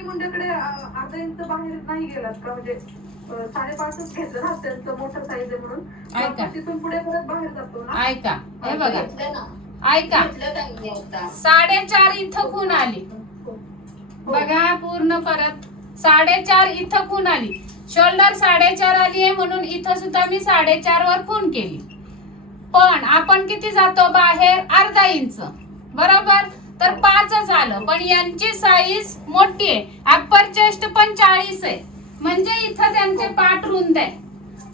दोन्ही मुंड्याकडे अर्धा इंच बाहेर नाही गेलात का? म्हणजे 5.5च घेतलं ना, त्यांचं मोठं साईज आहे म्हणून. ऐका. तिथून पुढे परत बाहेर जातो ना. ऐका, हे बघा, घेतलं ना, ऐका, घेतलं त्यांनी आता. 4.5 इथं खूण आली बघा. पूर्ण परत 4.5 इथं खूण आली. शोल्डर 4.5 आली आहे म्हणून इथं सुद्धा मी 4.5 वर खूण केली. पण आपण किती जातो बाहेर? अर्धा इंच, बरोबर. तर 5च आलं. पण यांची साईज मोठी आहे, अप्पर चेस्ट पण 40 आहे, म्हणजे इथं त्यांचे पाठ रुंद आहे.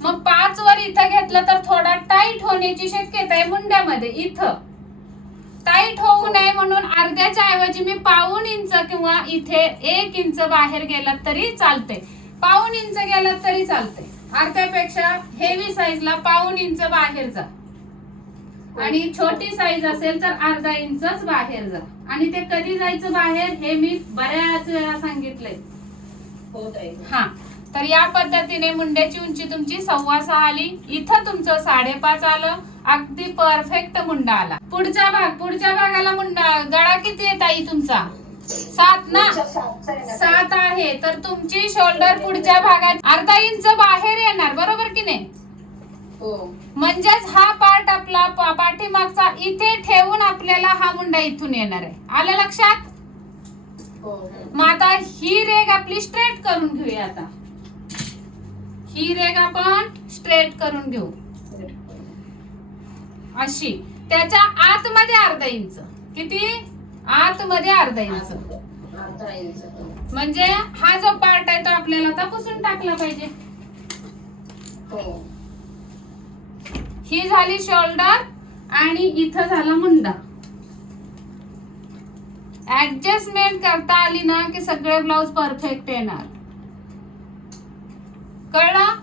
मग 5 वर इथं घेतलं तर थोडा टाईट होण्याची शक्यता आहे मुंड्यामध्ये. इथं टाईट होऊ नये म्हणून अर्ध्याच्या ऐवजी मी 1.5 इंच किंवा इथे 1 इंच बाहेर गेलात तरी चालते. 1.5 इंच गेलात तरी चालते. अर्ध्यापेक्षा हेवी साईजला 1.5 इंच बाहेर जा आणि छोटी साईज असेल तर अर्धा इंचच बाहेर जा. आणि ते कधी जायचं बाहेर हे मी बऱ्याच वेळा सांगितलंय. हा, तर या पद्धतीने मुंड्याची उंची तुमची 6.25 आली. इथं तुमचं 5.5 आलं. अगदी परफेक्ट मुंडा आला. पुढचा भागाला मुंडा गळा किती आहे ताई तुमचा? 7 ना? 7 आहे. तर तुमची शोल्डर पुढच्या भागात अर्धा इंच बाहेर येणार, बरोबर की नाही? म्हणजेच हा पार्ट आपला पाठीमागचा इथे ठेवून आपल्याला हा मुंडा इथून येणार आहे. आलं लक्षात? मग आता ही रेग आपली स्ट्रेट करून घेऊया. आता ही रेग आपण स्ट्रेट करून घेऊ अशी. त्याच्या आतमध्ये अर्धा इंच. किती? आतमध्ये अर्धा इंच. म्हणजे हा जो पार्ट आहे तो आपल्याला आता पुसून टाकला पाहिजे. ही झाली शोल्डर आणि इथं झाला मुंडा. ऍडजस्टमेंट करता आली ना की सगळे ब्लाउज परफेक्ट येणार. कळलं?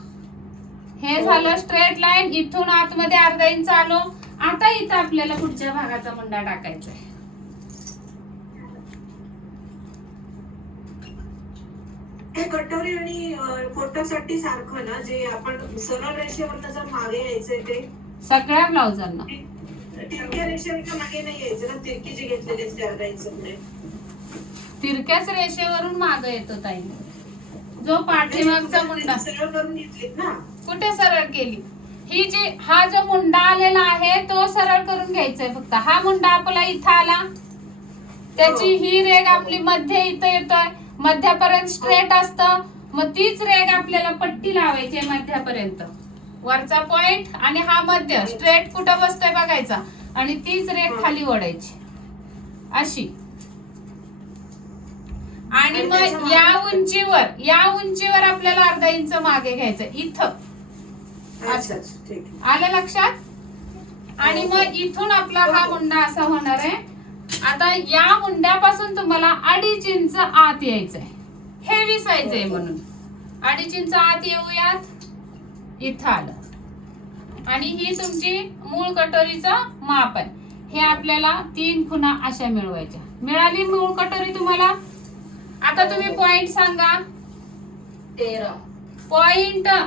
हे झालं स्ट्रेट लाईन. इथून आतमध्ये अर्धा इंच आलो. आता इथं आपल्याला पुढच्या भागाचा मुंडा टाकायचा आहे. हे कटोरी आणि फोटोसाठी सारखं ना, जे आपण सरळ रेषेवर जर मागे यायचंय ते सगळ्या ब्लाउजांना तिरक्या रेषेवर मागे नाही यायचं ना. तिरकी जे घेतलेले असते अर्धा इंच पुढे. तिरक्याच रेषेवरून मागे येतो ताई. जो पाठीमागचा मुंडा सरळ करून घेतलीत ना. कुठे सरळ केली? ही जी हा जो मुंडा आलेला आहे तो सरळ करून घ्यायचा आहे फक्त. हा मुंडा आपला इथं आला, त्याची ही रेग आपली मध्ये इथं येतोय. मध्यापर्यंत स्ट्रेट असतं. मग तीच रेग आपल्याला पट्टी लावायची आहे मध्यापर्यंत. वरचा पॉइंट आणि हा मध्य स्ट्रेट कुठं बसतोय बघायचा आणि तीच रेग खाली ओढायची अशी. आणि मग या उंचीवर आपल्याला अर्धा इंच मागे घ्यायचं इथं. आलं लक्षात? आणि मग इथून आपला हा मुंडा असा होणार आहे. आता या मुंड्यापासून तुम्हाला 2.5 इंच आत यायचंय. हेवी साईज आहे म्हणून 2.5 इंच आत येऊयात. इथं आलं. आणि ही तुमची मूळ कटोरीचं माप आहे. हे आपल्याला 3 खुणा अशा मिळवायच्या. मिळाली मूळ कटोरी तुम्हाला? आता तुम्ही पॉइंट सांगा. 13 पॉइंट ना.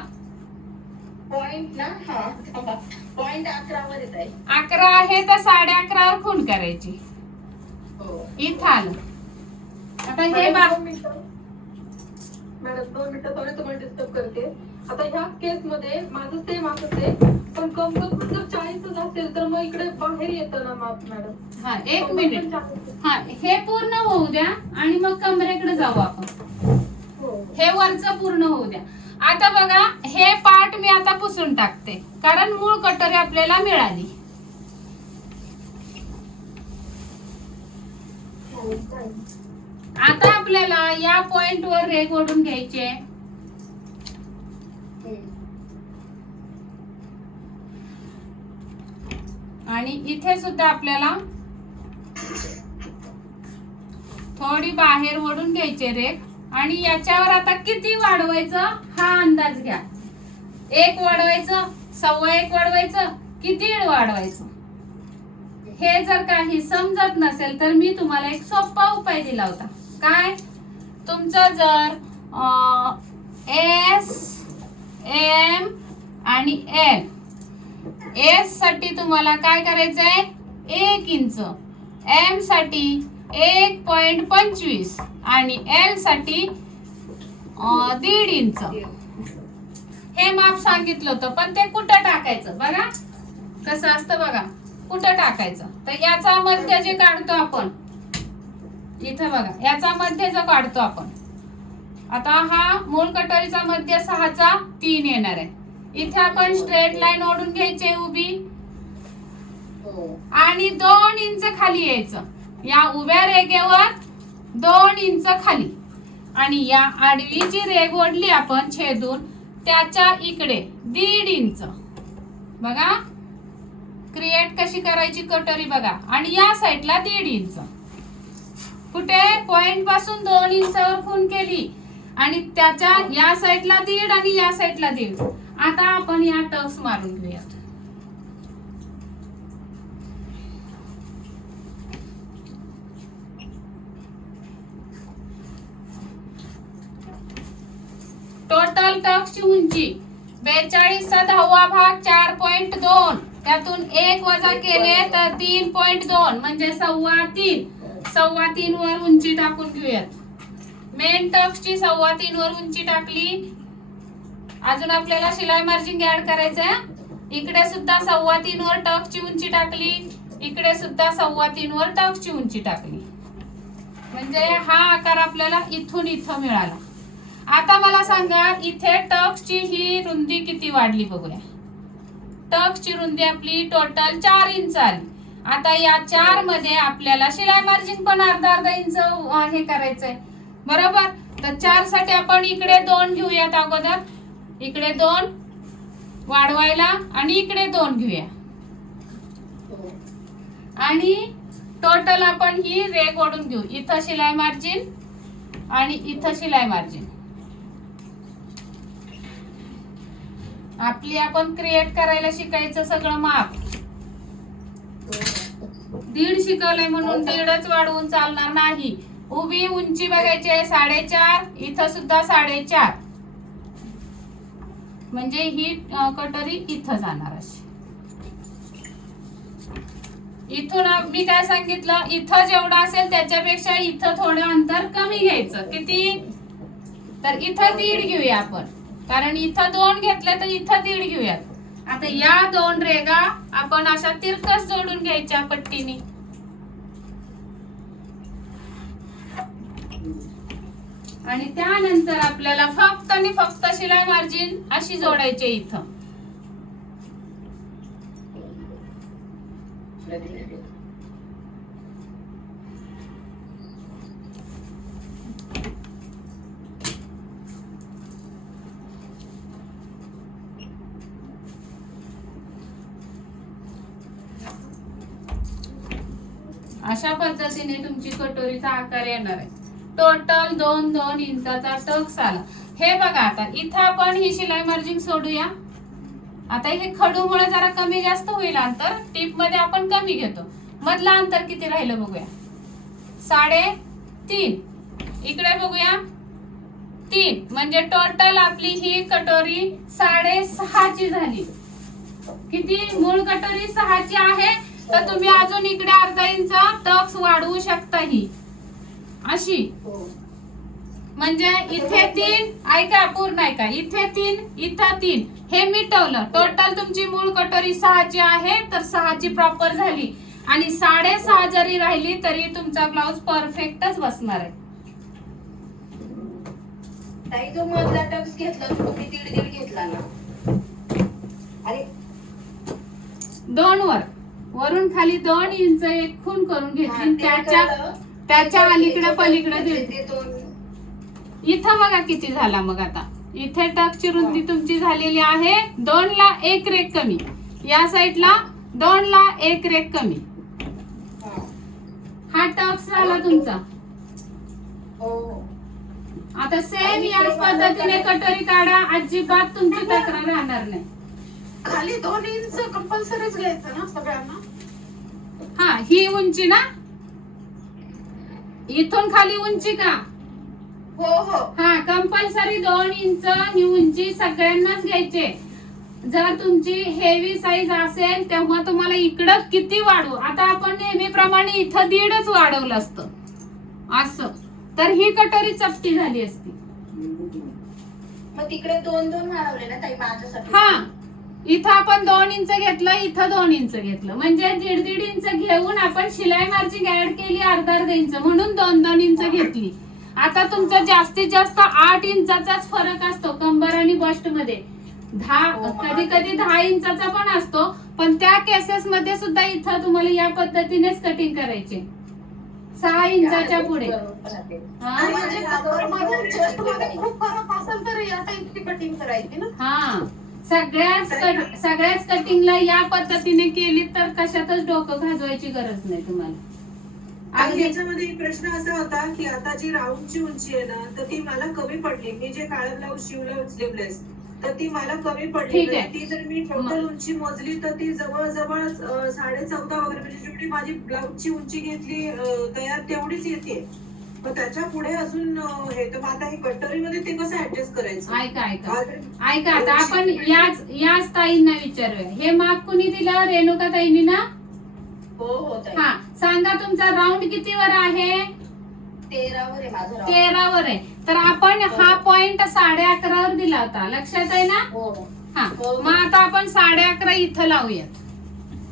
पॉइंट 11 वर येत आहे. 11 आहे तर 11.5 वर खूण करायची. इथं आलं. आता हे मॅडम 2 मिनिटं थोडे तुम्हाला डिस्टर्ब करते. आता ह्या केस मध्ये माझं सेम असंच आहे, पण कमरेत जर 40 असेल तर मग इकडे बाहेर येतं ना माप मॅडम. हा, 1 मिनिट. हा, हे पूर्ण होऊ द्या आणि मग कमरेकडे जाऊ आपण. हे वरचं पूर्ण होऊ द्या. आता बघा, हे पार्ट मी आता पुसून टाकते कारण मूळ कटोरी आपल्याला मिळाली. आता आपल्याला या पॉइंट वर रेग ओढून घ्यायचे. आणि इथे सुद्धा आपल्याला थोडी बाहेर ओढून घ्यायचे रेग. आणि याच्यावर आता किती वाढवायचं हा अंदाज घ्या. 1 वाढवायचं, 1.25 वाढवायचं की 1.5 वाढवायचं. हे जर काही समजत नसेल तर मी तुम्हाला एक सोपा उपाय दिला होता. काय? तुमचं जर एस, एम आणि एल. एस साठी तुम्हाला काय करायचंय? 1 इंच. एम साठी 1.25 आणि L साठी 1.5 इंच हे माप सांगितलं होतं. पण ते कुठं टाकायचं बघा कसं असतं बघा, कुठं टाकायचं. तर याचा मध्य जे काढतो आपण इथं बघा, याचा मध्य जो काढतो आपण, आता हा मूळ कटोरीचा मध्य 6/3 येणार आहे. इथे आपण स्ट्रेट लाईन ओढून घ्यायची उभी आणि 2 इंच खाली यायचं. या उभ्या रेघेवर 2 इंच खाली आणि या आडवी जी रेघ ओढली आपण छेदून त्याच्या इकडे 1.5 इंच बघा. क्रिएट कशी करायची कटोरी बघा. आणि या साईडला 1.5 इंच कुठे पॉइंट पासून 2 इंचावर खूण केली आणि त्याच्या या साईडला 1.5 आणि या साईडला 1.5. आता आपण या टक्स मारून घेऊयात. टोटल टक्सची उंची 42/10 भाग 4.2. त्यातून 1 वजा केले तर 3.2 म्हणजे 3.25. 3.25 वर उंची टाकून घेऊयात. मेन टक्सची 3.25 वर उंची टाकली. अजून आपल्याला शिलाई मार्जिन ऍड करायचंय. इकडे सुद्धा 3.25 वर टक्सची उंची टाकली, इकडे सुद्धा 3.25 वर टक्सची उंची टाकली. म्हणजे हा आकार आपल्याला इथून इथं मिळाला. आता मला सांगा इथे टक्सची ही रुंदी किती वाढली बघूया. टक्सची रुंदी आपली टोटल 4 इंच आली. आता या 4 मध्ये आपल्याला शिलाई मार्जिन पण अर्धा इंच हे करायचंय बरोबर. तर 4 साठी आपण इकडे 2 घेऊयात अगोदर, इकडे 2 वाढवायला आणि इकडे 2 घेऊया आणि टोटल आपण ही रेघ ओढून घेऊ. इथं शिलाई मार्जिन आणि इथं शिलाई मार्जिन आपली आपण क्रिएट करायला शिकायचं सगळं माप. 1.5 शिकवलंय म्हणून 1.5च वाढवून चालणार नाही. उभी उंची बघायची आहे 4.5, इथं सुद्धा 4.5 म्हणजे ही कटोरी इथं जाणार अशी. इथून मी काय सांगितलं, इथं जेवढं असेल त्याच्यापेक्षा इथं थोडं अंतर कमी घ्यायचं. किती तर इथं 1.5 घेऊया आपण, कारण इथं 2 घेतले तर इथं 1.5 घेऊयात. आता या 2 रेगा आपण अशा तिरकस जोडून घ्यायच्या पट्टीने. आणि त्यानंतर आपल्याला फक्त आणि फक्त शिलाई मार्जिन अशी जोडायची इथं. अशा पद्धतीने तुमची कटोरीचा आकार येणार आहे. टोटल 2 इंचाचा टक्स आला. हे बघा आता इथं आपण ही शिलाई मार्जिन सोडूया. आता हे खडूमुळे जरा कमी जास्त होईल अंतर, टिप मध्ये आपण कमी घेतो. मधला अंतर किती राहिलं बघूया 3.5. इकडे बघूया 3 म्हणजे टोटल आपली ही कटोरी 6.5 ची झाली. किती मूळ कटोरी 6 ची आहे तर तुम्ही अजून इकडे अर्धा इंच टक्स वाढवू शकता ही अशी. म्हणजे इथे 3 ऐका पूर्ण ऐका, इथे 3 इथं 3 हे मिटवलं. टोटल तुमची मूळ कटोरी 6 ची आहे तर 6 ची प्रॉपर झाली. आणि 6.5 जरी राहिली तरी तुमचा ब्लाउज परफेक्टच बसणार आहे. ताई जो मधला टक्स घेतला तुम्ही 1.5 घेतला ना आणि 2 वरून खाली 2 इंच एक खूण करून घेतली. त्याच्या अलीकडे पलीकडे इथं बघा किती झाला. मग आता इथे टक्सची रुंदी तुमची झालेली आहे 2 ला 1 रेघ कमी, या साईडला 2 ला 1 रेघ कमी. हा टक्स झाला तुमचा. आता सेम याच पद्धतीने कटोरी काढा, अजिबात तुमची तक्रार राहणार नाही. खाली 2 इंच कंपल्सरीच घ्यायचं ना सगळ्यांना. हा ही उंची ना, इथून खाली उंची का हो हो हा कंपल्सरी 2 इंच ही उंची सगळ्यांनाच घ्यायचे. जर तुमची हेवी साईज असेल तेव्हा तुम्हाला इकडं किती वाढवू, आता आपण नेहमीप्रमाणे इथं 1.5च वाढवलं असतं असं, तर ही कटोरी चपटी झाली असती. मग तिकडे 2-2 वाढवले ना ताई माझ्यासाठी. हा, इथं आपण 2 इंच घेतलं, इथं 2 इंच घेतलं, म्हणजे 1.5 इंच घेऊन आपण शिलाई मार्जिन ऍड केली अर्धा इंच, म्हणून 2-2 इंच घेतली. आता तुमचा जास्तीत जास्त 8 इंचाचाच फरक असतो कंबर आणि बस्ट मध्ये. 10 कधी 10 इंचाचा पण असतो, पण त्या केसेस मध्ये सुद्धा इथं तुम्हाला या पद्धतीनेच कटिंग करायचे 6 इंचाच्या पुढे. हा? म्हणजे माझ्या chest मध्ये खूप फरक असेल तर या टाईपची कटिंग करायची ना. हा, सगळ्याच कटिंगला या पद्धतीने केली तर कशातच डोकं घाजवायची गरज नाही तुम्हाला. आणि याच्यामध्ये एक प्रश्न असा होता की आता जी राऊंडची उंची आहे ना, तर ती मला कमी पडली. मी जे काळं ब्लाऊज शिवलं स्लीवलेस, तर ती मला कमी पडली. ठीक आहे. म्हणजे ती जर मी टोटल उंची मोजली तर ती जवळजवळ 14.5 वगैरे, म्हणजे जेवढी माझी ब्लाऊजची उंची घेतली तयार तेवढीच येते. मग त्याच्या पुढे अजून हे, तर मग आता हे कटोरीमध्ये ते कसं ऍडजस्ट करायचं? ऐका आता आपण याच ताईंना विचारूया. हे माप कुणी दिलं? रेणुका ताईंनी ना? हो ताई. हा, सांगा तुमचा राऊंड कितीवर आहे? 13 वर आहे माझं राऊंड. 13 वर आहे. तर आपण हा पॉइंट 11.5 वर दिला होता, लक्षात आहे ना? हो. हा, मग आता आपण 11.5 इथं लावूयात.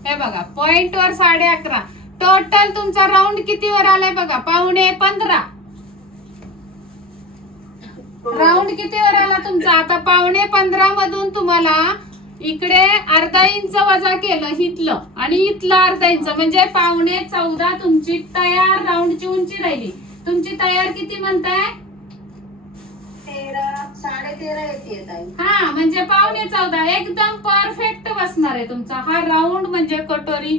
हे बघा, पॉइंट वर 11.5. टोटल तुमचा राऊंड कितीवर आलाय बघा? 15.5. राऊंड कितीवर आला तुमचा? आता 15.5 मधून तुम्हाला इकडे अर्धा इंच वजा केलं इथलं, आणि इथलं अर्धा इंच, म्हणजे 14.5 तुमची तयार राऊंडची उंची राहिली. तुमची तयार किती म्हणताय? 13 येते ताई. हा, म्हणजे 14.5 एकदम परफेक्ट बसणार आहे तुमचा हा राऊंड. म्हणजे कटोरी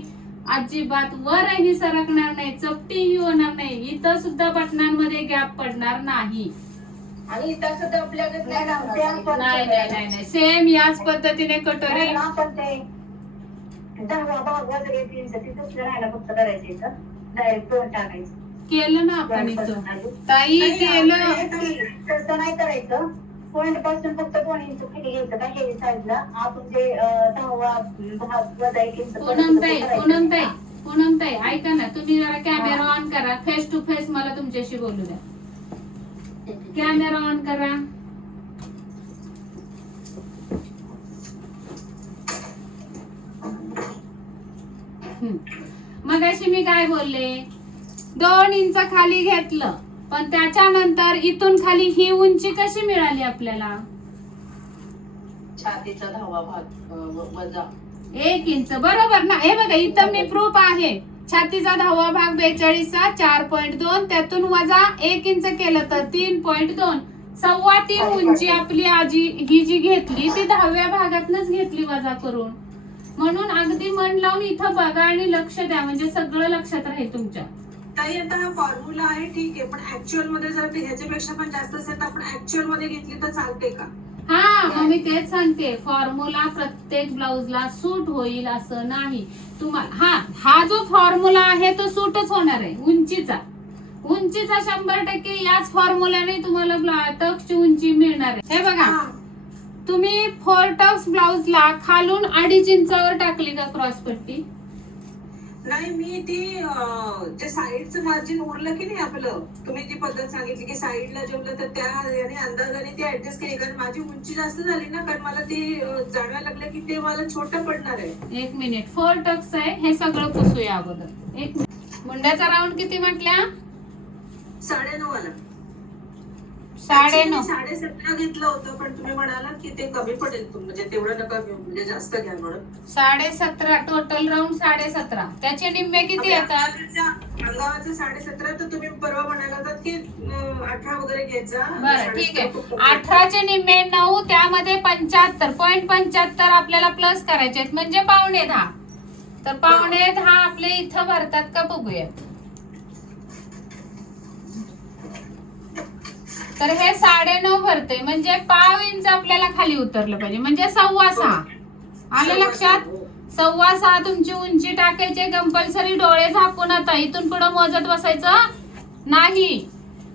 अजिबात वरही सरकणार नाही, चपटीही होणार नाही, इथं सुद्धा बटनांमध्ये गॅप पडणार नाही. आणि इथं सुद्धा आपल्याकडे नाही, सेम याच पद्धतीने कटोरी. आपण ते 10 भाग वगैरे 3 तिथंच राहायला फक्त करायचं, इथं डायरेक्ट 2 टाकायचं. केलं ना आपण इथं ताई, केलं. तसं नाही करायचं. पॉइंट पासून फक्त 2 इंच खाली घ्यायचं का हेवी साईजला. आपण जे 10 भाग वजा 1 इंच पूनम ताई ऐका ना, तुम्ही जरा कॅमेरा ऑन करा. फेस टू फेस मला तुमच्याशी बोलू द्या. कॅमेरा ऑन करा. मगाशी मी काय बोलले? 2 इंच खाली घेतलं, पण त्याच्यानंतर इथून खाली ही उंची कशी मिळाली आपल्याला? छातीचा 10वा भाग वजा 1 इंच, बरोबर ना? हे बघा, इथं मी प्रूफ आहे. छातीचा 10वा भाग 42चा 4.2, त्यातून वजा 1 इंच केलं तर 3.2. 3.25 उंची आपली आजी ही जी घेतली ती 10व्या भागातनच घेतली वजा करून. म्हणून अगदी मन लावून इथं बघा आणि लक्ष द्या, म्हणजे सगळं लक्षात राहील तुमच्या. ताई आता हा फॉर्म्युला आहे ठीक आहे, पण ऍक्च्युअल मध्ये जर ते ह्याच्यापेक्षा पण जास्त असेल तर आपण ऍक्च्युअल मध्ये घेतली तर चालते का? हा, मग मी तेच सांगते, फॉर्म्युला प्रत्येक ब्लाउजला सूट होईल असं नाही. तुम्हाला हा जो फॉर्म्युला आहे तो सूटच होणार आहे. उंचीचा 100% याच फॉर्म्युल्याने तुम्हाला टक्सची उंची मिळणार आहे. हे बघा, तुम्ही 4 टक्स ब्लाउजला खालून 2.5 इंचावर टाकली का क्रॉस पट्टी? नाही, मी ती जे साईडचं मार्जिन उरलं की नाही आपलं, तुम्ही जी पद्धत सांगितली की साईडला जेवलं तर त्या याने अंदाजाने ती ऍडजस्ट केली. कारण माझी उंची जास्त झाली ना, कारण मला ती जाणवायला लागलं की ते मला छोटं पडणार आहे. 1 मिनिट, 4 टक्स आहे, हे सगळं पुसूया अगोदर. 1 मिनिट. मुंड्याचा राऊंड किती म्हटल्या? 9.5 वाला. 9.5. 17.5 घेतलं होतं, पण तुम्ही म्हणाला की ते कमी पडेल, म्हणजे तेवढं नका घेऊ, म्हणजे जास्त घ्या म्हणून. 17.5 टोटल राऊंड 17.5. त्याचे निम्मे किती येतात? अंगावाचं 17.5, तर तुम्ही परवा म्हणाला होता की 18 वगैरे घ्यायचा. बरं, ठीक आहे. 18चे निम्मे 9, त्यामध्ये 75.75 आपल्याला प्लस करायचे आहेत, म्हणजे 9.25. तर 9.25 आपले इथं भरतात का बघूयात. तर हे 9.5 भरते, म्हणजे 1/2 इंच आपल्याला खाली उतरलं पाहिजे, म्हणजे 6.25. आलं लक्षात? 6.25 तुमची उंची टाकायची कंपल्सरी. डोळे झाकून आता इथून पुढे मोजत बसायचं नाही.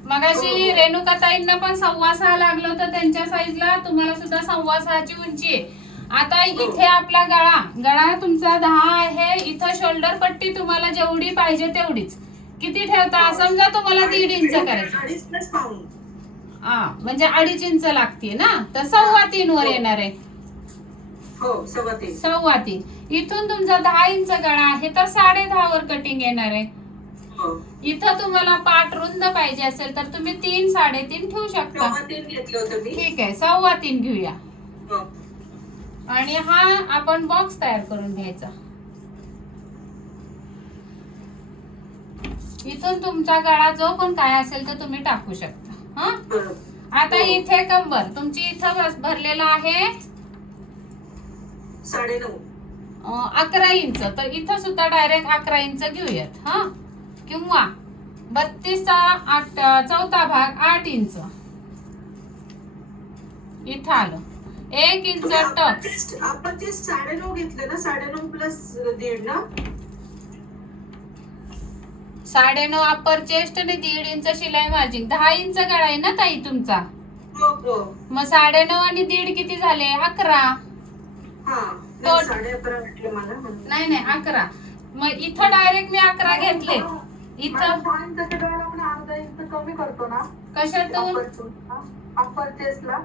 मगाशी रेणुका ताईंना पण 6.25 लागलं होतं त्यांच्या साईजला, तुम्हाला सुद्धा 6.25ची उंची आहे. आता इथे आपला गळा तुमचा 10 आहे. इथं शोल्डर पट्टी तुम्हाला जेवढी पाहिजे तेवढीच. किती ठेवता? समजा तुम्हाला 1.5 इंच करायचं. 2.5 प्लस पाऊण. हा म्हणजे 2.5 इंच लागते ना, तर 3.25 वर येणार आहे. हो 3.25. 3.25. इथून तुमचा 10 इंच गळा आहे तर 10.5 वर कटिंग येणार आहे. हो इथं तुम्हाला पाठ रुंद पाहिजे असेल तर तुम्ही 3 3.5 ठेवू शकता. 3.25 घेतलं होतं मी. ठीक आहे, 3.25 घेऊया. हो. आणि हा आपण बॉक्स तयार करून घ्यायचा. इथून तुमचा गळा जो पण काय असेल तर तुम्ही टाकू शकता. हा बरोबर. आता इथे कंबर तुमची इथं भरलेला आहे 9.5. 11 इंच, तर इथं सुद्धा डायरेक्ट 11 इंच घेऊयात. हा किंवा 32चा 4था भाग 8 इंच इथं आलं. 1 इंच टक्स. आपण ते 9.5 घेतलं ना, 9.5 प्लस 1.5 ना. 9.5 अप्पर चेस्ट आणि 1.5 इंच शिलाई मार्जिन. 10 इंच गळा आहे ना ताई तुमचा, हो हो. मग 9.5 आणि 1.5 किती झाले? 11. हा तो- 11.5 म्हटलं मला म्हणून. नाही 11. मग इथं डायरेक्ट मी 11 घेतले. इथं 10 इंचाच्या गळ्याला आपण अर्धा इंच कमी करतो ना कशातून अप्पर चेस्टला.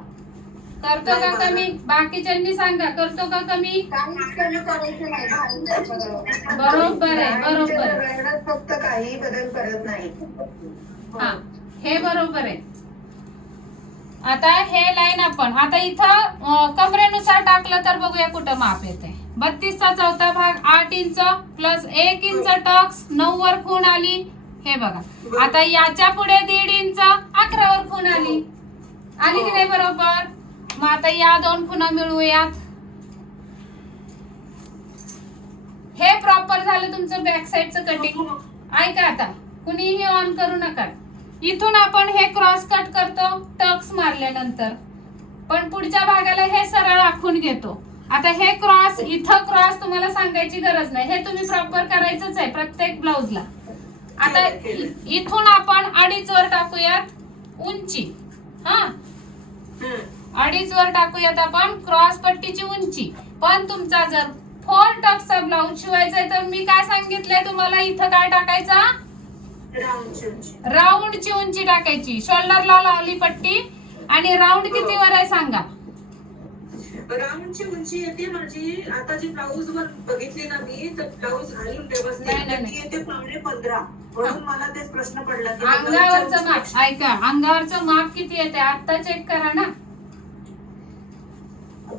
करतो का कमी? बाकीच्यांनी सांगा, करतो का कमी? काहीच कमी करायचं नाही. 10 इंचाच्या गळ्यावर. बरोबर आहे, बरोबर आहे. गळ्यात फक्त काही बदल करत नाही. हा हे बरोबर आहे. आता हे लाईन आपण आता इथं कमरेनुसार टाकलं तर बघूया कुठं माप येते. 32चा 4था भाग 8 इंच प्लस 1 इंच टक्स 9 वर खूण आली. हे बघा आता याच्या पुढे 1.5 इंच 11 वर खूण आली. आली की नाही बरोबर? मग आता या 2 खुणा मिळवूयात. हे प्रॉपर झालं तुमचं बॅक साईडचं कटिंग. ऐका आता कुणीही ऑन करू नका. इथून आपण हे क्रॉस कट करतो टक्स मारल्यानंतर, पण पुढच्या भागाला हे सरळ आखून घेतो. आता हे क्रॉस इथं क्रॉस तुम्हाला सांगायची गरज नाही, हे तुम्ही प्रॉपर करायचंच आहे प्रत्येक ब्लाउजला. आता इथून आपण 2.5 वर टाकूयात उंची. हा 2.5 वर टाकूयात आपण क्रॉस पट्टीची उंची. पण तुमचा जर 4 टक्सचा ब्लाउज शिवायचा आहे तर मी काय सांगितलंय तुम्हाला, इथं काय टाकायचा? राऊंडची उंची टाकायची. शोल्डरला लावली पट्टी आणि राऊंड किती वर आहे सांगा? राऊंडची उंची येते माझी. आता जी ब्लाऊज वर बघितली ना मी, तर ब्लाऊज घालून नाही, व्यवस्थित नाही. ती येते 15.5. म्हणून मला तेच प्रश्न पडला की अंगावरचं माप ऐका, अंगावरचं माप किती येते आता चेक करा ना.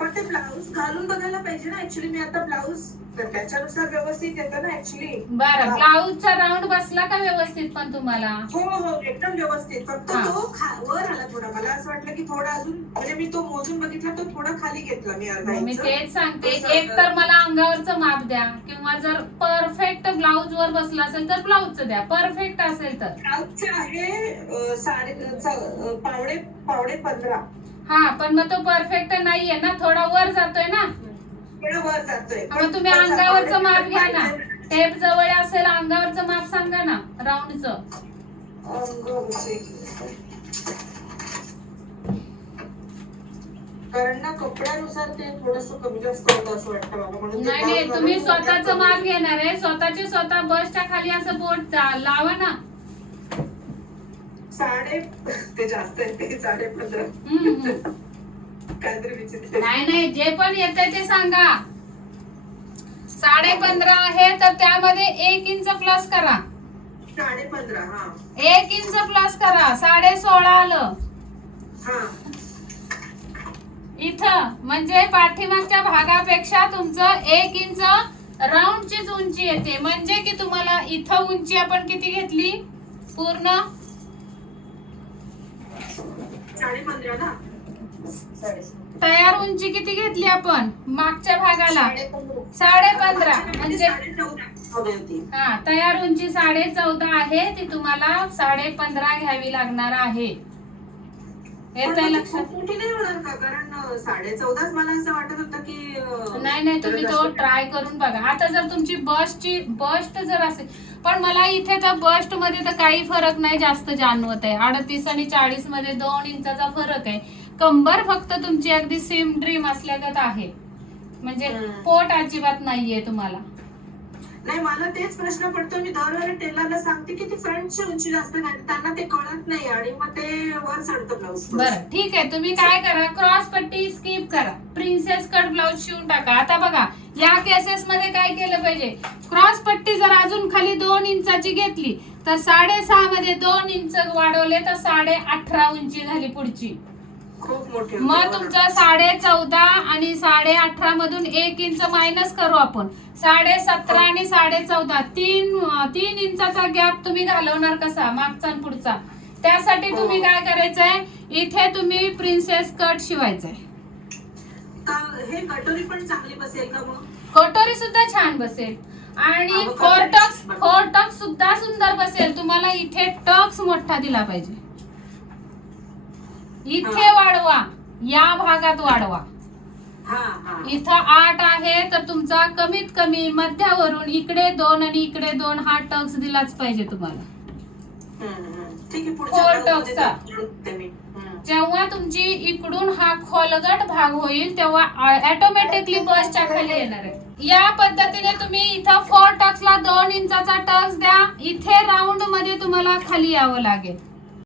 पण ते ब्लाऊज घालून बघायला पाहिजे ना. ऍक्च्युली मी आता ब्लाऊज त्याच्यानुसार व्यवस्थित येतं ना ऍक्च्युली. बरं ब्लाऊजचा राऊंड बसला का व्यवस्थित पण तुम्हाला? हो हो एकदम व्यवस्थित. फक्त हा. तो वर आला थोडा. मला असं वाटलं की थोडा अजून, म्हणजे मी तो मोजून बघितला तो थोडा खाली घेतला मी अर्धा मी इंच. तेच सांगते, एक तर मला अंगावरचं माप द्या, किंवा जर परफेक्ट ब्लाऊज वर बसला असेल तर ब्लाऊजचं द्या, परफेक्ट असेल तर. ब्लाऊजचे आहे 15.5. हा पण मग तो परफेक्ट नाहीये ना, थोडा वर जातोय ना. थोडा वर जातोय. मग तुम्ही अंगावरचं माप घ्या ना. टेप जवळ असेल अंगावरचं माप सांगा ना राऊंडचं. कारण ना कपड्यानुसार ते थोडस कमी जास्त होतं असं वाटतं मला. म्हणून ते नाही नाही ब्लाऊज तुम्ही घालून स्वतःचं माप घेणार आहे, स्वतःचे स्वतः बसच्या खाली असं बोट लावा ना. ते जास्त आहे ते 15.5. हम्म. काहीतरी विचित्र. नाही जे पण येते ते सांगा. 15.5 आहे तर त्यामध्ये 1 इंच प्लस करा. 15.5. हा 1 इंच प्लस करा, 16.5 आलं हा. इथं. म्हणजे पाठीमागच्या भागापेक्षा तुमचं 1 इंच राऊंडचीच उंची येते. म्हणजे की तुम्हाला इथं उंची आपण किती घेतली पूर्ण? 15.5 ना. तयार उंची किती घेतली आपण मागच्या भागाला? 15.5. म्हणजे 14.5 हा तयार उंची 14.5 आहे, ती तुम्हाला 15.5 घ्यावी लागणार आहे. येतंय लक्षात? मोठी नाही होणार का? कारण 14.5 मला असं वाटत होतं की नाही तुम्ही तो ट्राय करून बघा. आता जर तुमची बस्ट जर असेल, पण मला इथे तर बस्ट मध्ये तर काही फरक नाही जास्त जाणवत आहे. 38 आणि 40 मध्ये 2 इंचाचा फरक आहे. कंबर फक्त तुमची अगदी सेम ड्रीम असल्यागत आहे. म्हणजे हम्म. पोट अजिबात नाहीये तुम्हाला. नाही मला तेच प्रश्न पडतो, मी दरवेळी टेलरला सांगते की ती फ्रंटची उंची जास्त घाल, त्यांना ते कळत नाही आणि मग ते वर चढतं ब्लाऊज. बरं ठीक आहे, तुम्ही काय करा, क्रॉस पट्टी स्किप करा, प्रिन्सेस कट ब्लाऊज शिवून टाका. आता बघा या केसेस मध्ये काय केलं पाहिजे, क्रॉस पट्टी जर अजून खाली 2 इंचाची घेतली तर 6.5 मध्ये 2 इंच वाढवले तर 18.5 उंची झाली पुढची. खूप मोठी मग होते. तुमचं 14.5 आणि 18.5 मधून 1 इंच मायनस करू आपण, 17.5 आणि 14.5 तीन इंचाचा गॅप तुम्ही घालवणार कसा मागचा आणि पुढचा. त्यासाठी तुम्ही काय करायचंय, इथे तुम्ही प्रिन्सेस कट शिवायचंय. तर हे कटोरी पण चांगली बसेल का मग? कटोरी सुद्धा छान बसेल आणि फोर टक्स सुद्धा सुंदर बसेल. तुम्हाला इथे टक्स मोठा दिला पाहिजे, इथे वाढवा, या भागात वाढवा. हा हा इथं 8 आहे तर तुमचा कमीत कमी मध्यावरून इकडे 2 आणि इकडे 2 हा टक्स दिलाच पाहिजे तुम्हाला. ठीक आहे. फोर पुढच्या टक्सचा. ब्लाऊजमध्ये मी जेव्हा तुमची इकडून हा खोलगट भाग होईल तेव्हा ऑटोमॅटिकली बसच्या खाली येणार आहे. या पद्धतीने तुम्ही इथं 4 टक्सला 2 इंचाचा टक्स द्या, इथे राऊंड मध्ये तुम्हाला खाली यावं लागेल.